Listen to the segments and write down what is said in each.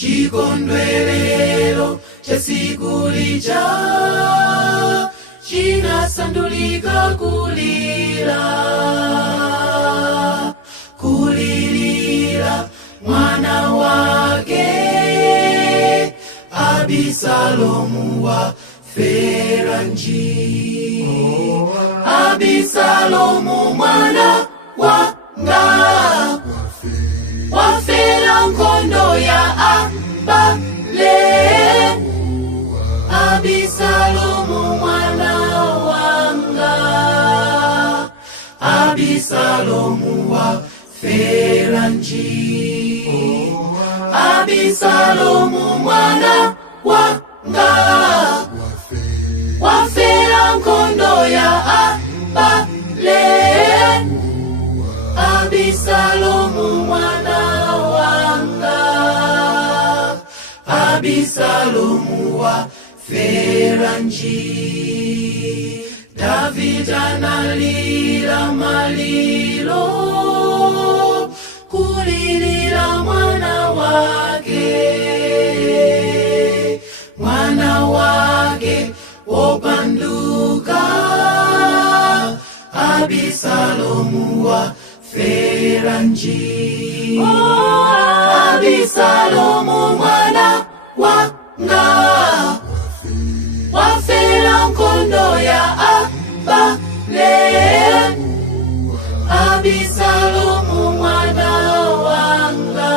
chikondwerero cha siku lija chinasandulika kulilira mwana wake Abisalomu wa Feranji. Abisalomu mwana wanga wafela nkondo ya Abale. Abisalomu mwana wanga, Abisalomu wa Feranji. Abisalomu mwana wanga wafela nkondo ya Abale. Abisalomu mwana wanga, Abisalomu wa Feranji. David analira malilo kulilira mwana wake wopanduka Abisalomu wa Feranji. Abisalomu mwana wanga wafela nkondo ya Abale. Abisalomu mwana wanga,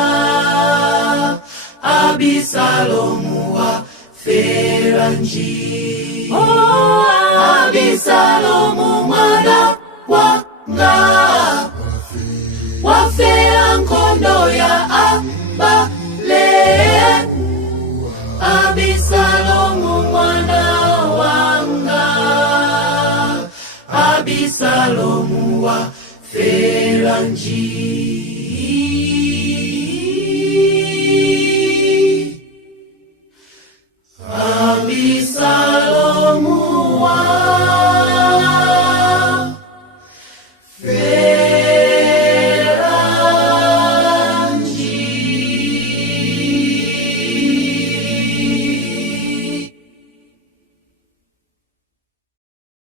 Abisalomu wa Feranji. Abisalomu mwana wanga wafela nkondo ya Abale. Abisalomu mwana wanga, Abisalomu wa Feranji. Abisalomu